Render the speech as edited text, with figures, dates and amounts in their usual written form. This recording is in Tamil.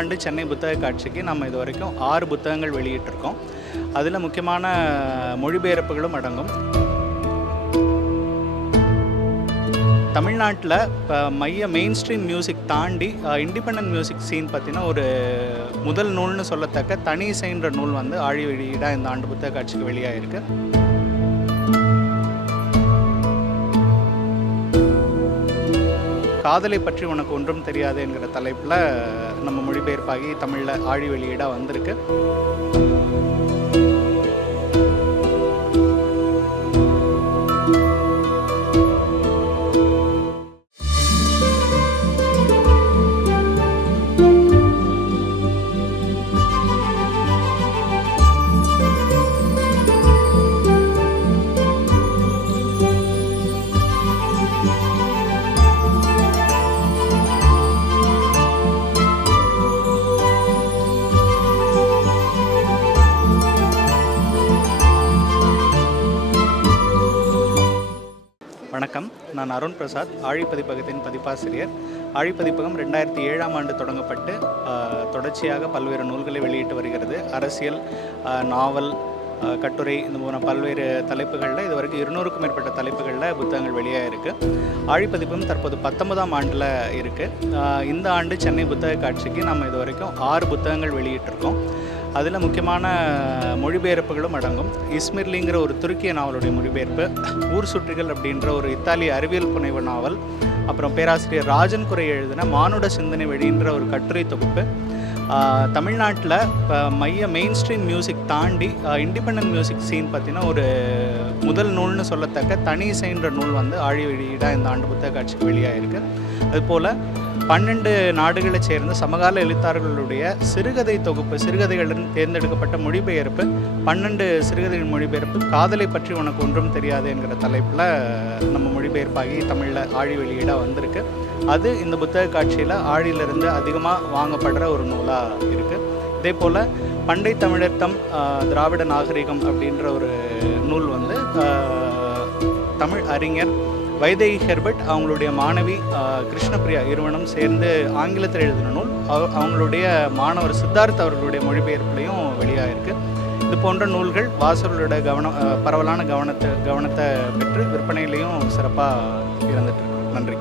ஆண்டு சென்னை புத்தக காட்சிக்கு நம்ம இது வரைக்கும் 6 புத்தகங்கள் வெளியிட்டிருக்கோம். அதில் முக்கியமான மொழிபெயர்ப்புகளும் அடங்கும். தமிழ்நாட்டில் இப்போ மெயின் ஸ்ட்ரீம் மியூசிக் தாண்டி இண்டிபெண்டன்ட் மியூசிக் சீன் பற்றின ஒரு முதல் நூல்னு சொல்லத்தக்க தனி இசைன்ற நூல் வந்து ஆழி வெளியீடாக இந்த ஆண்டு புத்தக காட்சிக்கு வெளியாகிருக்கு. காதலை பற்றி உனக்கு ஒன்றும் தெரியாது என்கிற தலைப்பில் நம்ம மொழிபெயர்ப்பாகி தமிழில் ஆழி வெளியீடாக வந்திருக்கு. வணக்கம், நான் அருண் பிரசாத், ஆழி பதிப்பகத்தின் பதிப்பாசிரியர். ஆழி பதிப்பகம் 2007ஆம் ஆண்டு தொடங்கப்பட்டு தொடர்ச்சியாக பல்வேறு நூல்களை வெளியிட்டு வருகிறது. அரசியல், நாவல், கட்டுரை, இந்த போன்ற பல்வேறு தலைப்புகளில் இதுவரைக்கும் 200க்கும் மேற்பட்ட தலைப்புகளில் புத்தகங்கள் வெளியாக இருக்குது. ஆழி பதிப்பகம் தற்போது 19ஆம் ஆண்டில் இருக்குது. இந்த ஆண்டு சென்னை புத்தக காட்சிக்கு நம்ம இது வரைக்கும் 6 புத்தகங்கள் வெளியிட்டிருக்கோம். அதில் முக்கியமான மொழிபெயர்ப்புகளும் அடங்கும். இஸ்மிர்லிங்கிற ஒரு துருக்கிய நாவலுடைய மொழிபெயர்ப்பு, ஊர் சுற்றிகள் அப்படின்ற ஒரு இத்தாலிய அறிவியல் புனைவு நாவல், அப்புறம் பேராசிரியர் ராஜன் குறை எழுதின மானுட சிந்தனை வெளின்ற ஒரு கட்டுரை தொகுப்பு. தமிழ்நாட்டில் இப்போ மெயின் ஸ்ட்ரீம் மியூசிக் தாண்டி இண்டிபெண்டன்ட் மியூசிக் சீன் பற்றின ஒரு முதல் நூல்னு சொல்லத்தக்க தனி இசைன்ற நூல் வந்து ஆழி வெளியீடாக இந்த ஆண்டு புத்தக காட்சிக்கு வெளியாகிருக்கு. அதுபோல் 12 நாடுகளைச் சேர்ந்த சமகால எழுத்தாளர்களுடைய சிறுகதை தொகுப்பு, சிறுகதைகளிலிருந்து தேர்ந்தெடுக்கப்பட்ட மொழிபெயர்ப்பு, 12 சிறுகதைகளின் மொழிபெயர்ப்பு காதலை பற்றி உனக்கு ஒன்றும் தெரியாது என்கிற தலைப்பில் நம்ம மொழிபெயர்ப்பாகி தமிழில் ஆழி வெளியீடாக வந்திருக்கு. அது இந்த புத்தக காட்சியில் ஆழியிலிருந்து அதிகமாக வாங்கப்படுற ஒரு நூலாக இருக்குது. இதே போல் பண்டை தமிழர்த்தம் திராவிட நாகரிகம் அப்படின்ற ஒரு நூல் வந்து தமிழ் அறிஞர் வைதேகி ஹெர்பர்ட் அவங்களுடைய மாணவி கிருஷ்ணபிரியா இருவனும் சேர்ந்து ஆங்கிலத்தில் எழுதின நூல். அவங்களுடைய மாணவர் சித்தார்த் அவர்களுடைய மொழிபெயர்ப்புலையும் வெளியாகிருக்கு. இது போன்ற நூல்கள் வாசகர்களுடைய பரவலான கவனத்தை பெற்று விற்பனையிலையும் சிறப்பாக இருந்துகிட்ருக்கு. நன்றி.